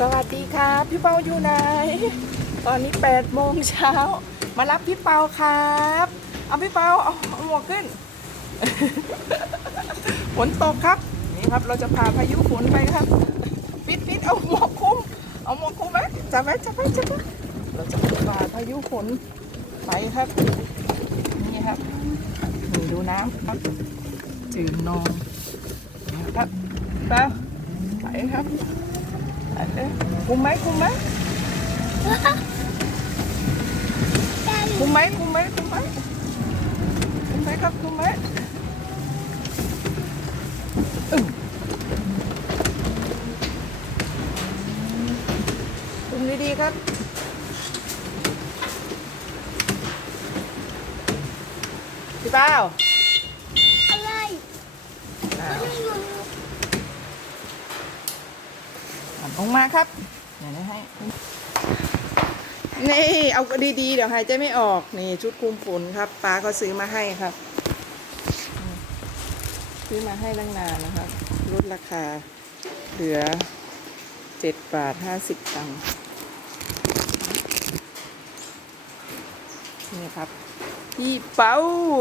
สวัสดีครับพี่เปาอยู่ไหน ตอนนี้8โมงเช้า มารับพี่เปาครับ เอาพี่เปาเอาหมวกขึ้น ฝนตกครับ นี่ครับเราจะพาพายุฝนไปครับ ปิดปิดเอาหมวกคุม เอาหมวกคุมไหมจับไหมจับไหมจับไหมเราจะพาพายุฝนไปครับ นี่ครับนี่ดูน้ำครับ จืดนองนะครับเปาไปครับ ไปเลยคุมไหมคุมไหมคุมไหมคุมไหมคุมไหมคุมไหมครับคุมไหมอึ้งคุมดีๆครับพี่เป้าอะไร อ้าว ไม่รู้ อะ ลงมาครับเดี๋ยวให้ นี่เอาดีๆ เดี๋ยวหายใจไม่ออก นี่ชุดคลุมฝนครับป้าเขาซื้อมาให้ครับ ซื้อมาให้ตั้งนานนะครับลดราคา เหลือเจ็ดบาทห้าสิบตังค์นี่ครับพี่เป้า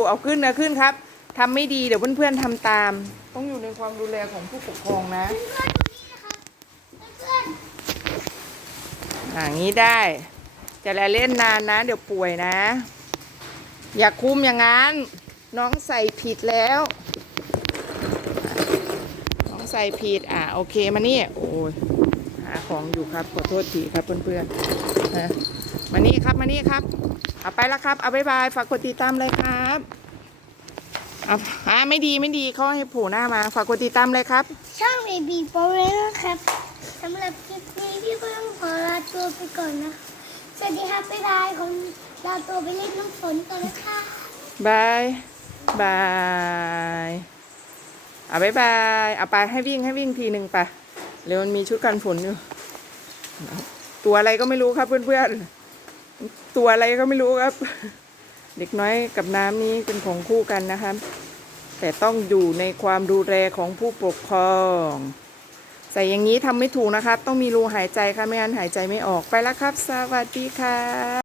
เอาขึ้นนะขึ้นครับทำไม่ดีเดี๋ยวเพื่อนๆทำตาม ต้องอยู่ในความดูแลของผู้ปกครองนะ เพื่อนๆดูนี่นะครับเพื่อน อย่างนี้ได้ จะแลเล่นนานนะ เดี๋ยวป่วยนะ อย่าคุมอย่างนั้น น้องใส่ผิดแล้ว น้องใส่ผิด อะ โอเคมานี่ โอ้ยหาของอยู่ครับ ขอโทษทีครับเพื่อนๆนะมานี่ครับมานี่ครับ เอาไปแล้วครับ เอาบายบาย ฝากกดติดตามเลยครับเอาอ่าไม่ดีไม่ดีเขาให้โผล่หน้ามา ฝากกดติดตามเลยครับ ช่างเบบีโปรเรนะครับ สำหรับคลิปนี้พี่เพื่อนขอลาตัวไปก่อนนะสวัสดีครับบ๊ายบายของลาตัวไปเล่นน้ำฝนก่อนนะคะบายบายเอาบายบายเอาไปให้วิ่งให้วิ่งทีหนึ่งไปเร็วมันมีชุดกันฝนอยู่ ตัวอะไรก็ไม่รู้ครับเพื่อนๆ ตัวอะไรก็ไม่รู้ครับ เด็กน้อยกับน้ำนี้เป็นของคู่กันนะครับ แต่ต้องอยู่ในความดูแลของผู้ปกครอง ใส่อย่างนี้ทำไม่ถูกนะคะ ต้องมีรูหายใจค่ะ ไม่งั้นหายใจไม่ออกไปแล้วครับ สวัสดีค่ะ